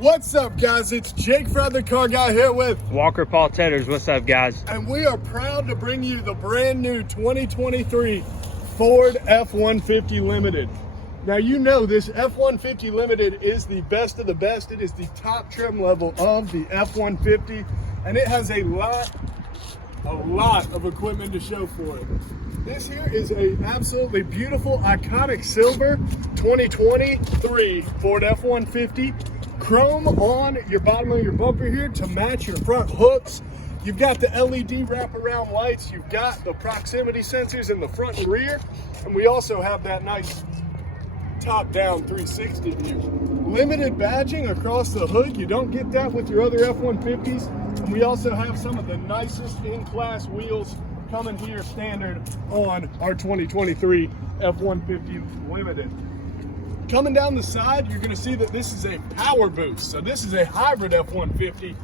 What's up, guys? It's Jake Fred, the car guy, here with Walker Paul Tedders. What's up, guys? And we are proud to bring you the brand new 2023 Ford F-150 Limited. Now, you know this F-150 Limited is the best of the best. It is the top trim level of the F-150, and it has a lot of equipment to show for it. This here is a absolutely beautiful, iconic silver 2023 Ford F-150. Chrome on your bottom of your bumper here to match your front hooks. You've got the LED wraparound lights. You've got the proximity sensors in the front and rear. And we also have that nice top-down 360 view. Limited badging across the hood. You don't get that with your other F-150s. And we also have some of the nicest in-class wheels coming here standard on our 2023 F-150 Limited. Coming down the side, you're going to see that this is a power boost. So this is a hybrid F-150,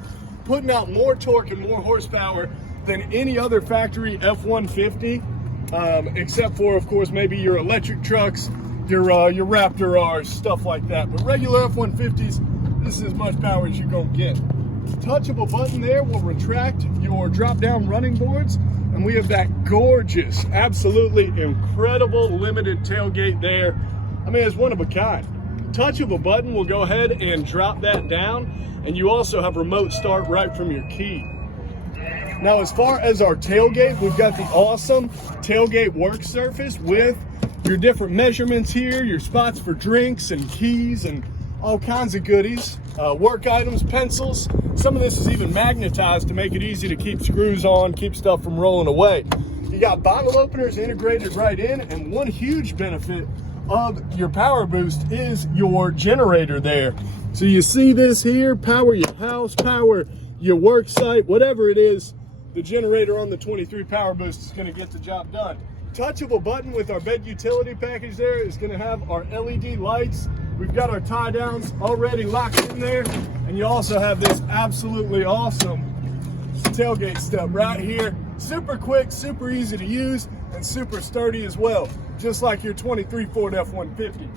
putting out more torque and more horsepower than any other factory F-150, except for, of course, maybe your electric trucks, your Raptor R's, stuff like that. But regular F-150s, this is as much power as you're going to get. Touchable button there will retract your drop-down running boards, and we have that gorgeous, absolutely incredible limited tailgate there. I mean, it's one of a kind. Touch of a button will go ahead and drop that down, and you also have remote start right from your key. Now, as far as our tailgate, we've got the awesome tailgate work surface with your different measurements here, your spots for drinks and keys and all kinds of goodies, work items, pencils. Some of this is even magnetized to make it easy to keep screws on, keep stuff from rolling away. You got bottle openers integrated right in, and one huge benefit of your power boost is your generator there. So you see this here, power your house, power your work site, whatever it is, the generator on the 23 power boost is going to get the job done. Touch of a button with our bed utility package there is going to have our LED lights. We've got our tie downs already locked in there, and you also have this absolutely awesome tailgate step right here. Super quick, super easy to use, and super sturdy as well, just like your 23 Ford F-150.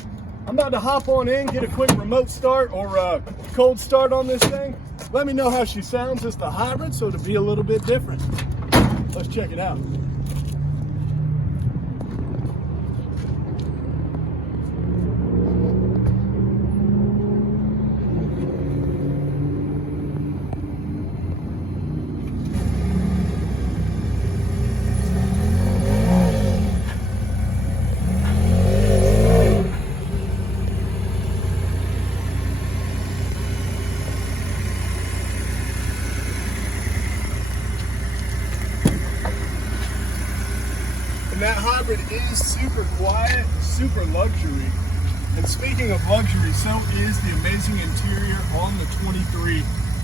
I'm about to hop on in, get a quick remote start or a cold start on this thing. Let me know how she sounds. It's the hybrid, so it'll be a little bit different. Let's check it out. And that hybrid is super quiet, super luxury. And speaking of luxury, so is the amazing interior on the 23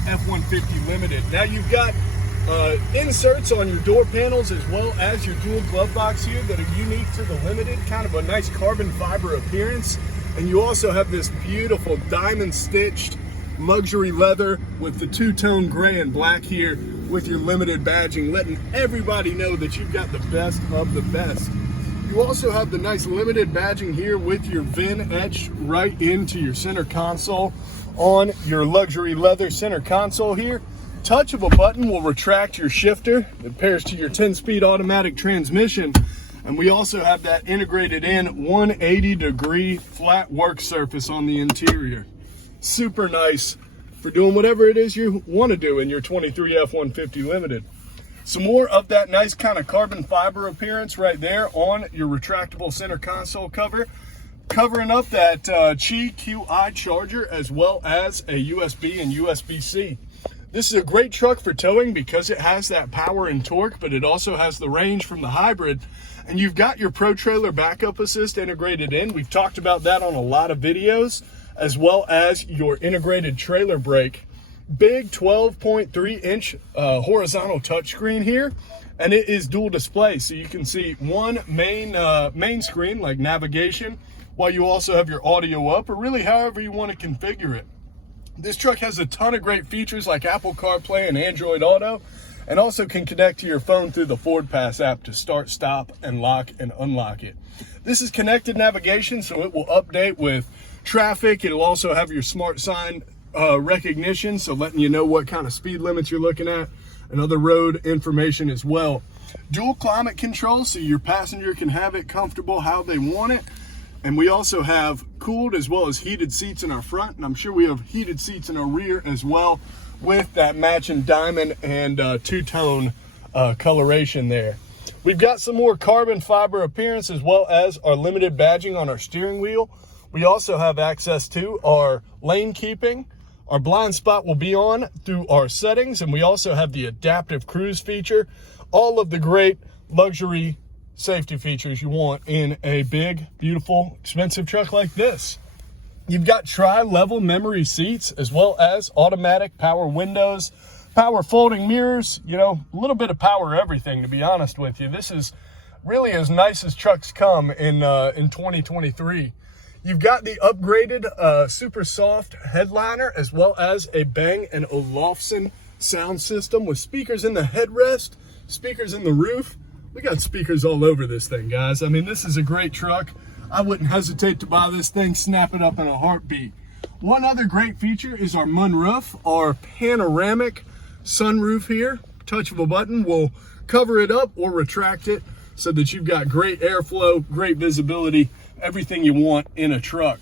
F-150 Limited. Now you've got inserts on your door panels as well as your dual glove box here that are unique to the Limited, kind of a nice carbon fiber appearance. And you also have this beautiful diamond stitched luxury leather with the two-tone gray and black here with your Limited badging, letting everybody know that you've got the best of the best. You also have the nice Limited badging here with your VIN etched right into your center console on your luxury leather center console here. Touch of a button will retract your shifter. It pairs to your 10-speed automatic transmission. And we also have that integrated in 180-degree flat work surface on the interior. Super nice for doing whatever it is you want to do in your 23 F-150 Limited. Some more of that nice kind of carbon fiber appearance right there on your retractable center console cover, covering up that Qi QI charger as well as a USB and USB-C. This is a great truck for towing because it has that power and torque, but it also has the range from the hybrid. And you've got your Pro Trailer Backup Assist integrated in. We've talked about that on a lot of videos, as well as your integrated trailer brake. Big 12.3-inch horizontal touchscreen here, and it is dual display, so you can see one main screen like navigation, while you also have your audio up, or really however you want to configure it. This truck has a ton of great features like Apple CarPlay and Android Auto, and also can connect to your phone through the Ford Pass app to start, stop, and lock and unlock it. This is connected navigation, so it will update with traffic. It'll also have your smart sign recognition, so letting you know what kind of speed limits you're looking at, and other road information as well. Dual climate control, so your passenger can have it comfortable how they want it. And we also have cooled as well as heated seats in our front, and I'm sure we have heated seats in our rear as well, with that matching diamond and two-tone coloration there. We've got some more carbon fiber appearance as well as our limited badging on our steering wheel. We also have access to our lane keeping. Our blind spot will be on through our settings, and we also have the adaptive cruise feature. All of the great luxury safety features you want in a big, beautiful, expensive truck like this. You've got tri-level memory seats as well as automatic power windows, power folding mirrors, you know, a little bit of power everything, to be honest with you. This is really as nice as trucks come in 2023. You've got the upgraded super soft headliner as well as a Bang & Olufsen sound system with speakers in the headrest, speakers in the roof. We got speakers all over this thing, guys. I mean, this is a great truck. I wouldn't hesitate to buy this thing, snap it up in a heartbeat. One other great feature is our MOONROOF, our panoramic sunroof here. Touch of a button will cover it up or retract it so that you've got great airflow, great visibility, everything you want in a truck.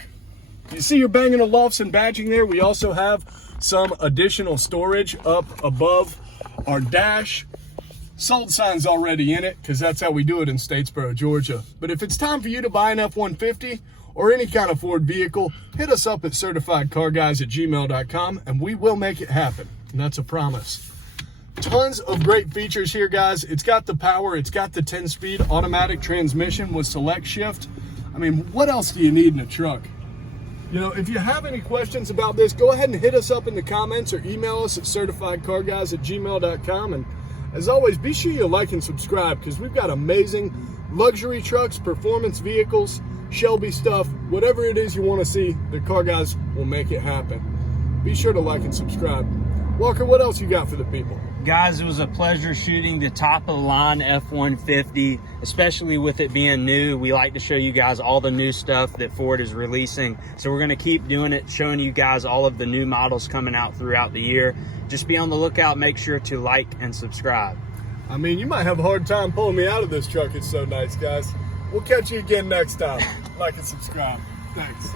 You see your Bang & Olufsen badging there. We also have some additional storage up above our dash. Sold signs already in it, because that's how we do it in Statesboro, Georgia. But if it's time for you to buy an F-150 or any kind of Ford vehicle, hit us up at certifiedcarguys@gmail.com and we will make it happen. And that's a promise. Tons of great features here, guys. It's got the power, it's got the 10-speed automatic transmission with select shift. I mean, what else do you need in a truck? You know, if you have any questions about this, go ahead and hit us up in the comments or email us at certifiedcarguys@gmail.com. And as always, be sure you like and subscribe, because we've got amazing luxury trucks, performance vehicles, Shelby stuff, whatever it is you want to see, the Car Guys will make it happen. Be sure to like and subscribe. Walker, what else you got for the people? Guys, it was a pleasure shooting the top of the line F-150, especially with it being new. We like to show you guys all the new stuff that Ford is releasing. So we're going to keep doing it, showing you guys all of the new models coming out throughout the year. Just be on the lookout. Make sure to like and subscribe. I mean, you might have a hard time pulling me out of this truck. It's so nice, guys. We'll catch you again next time. Like and subscribe. Thanks.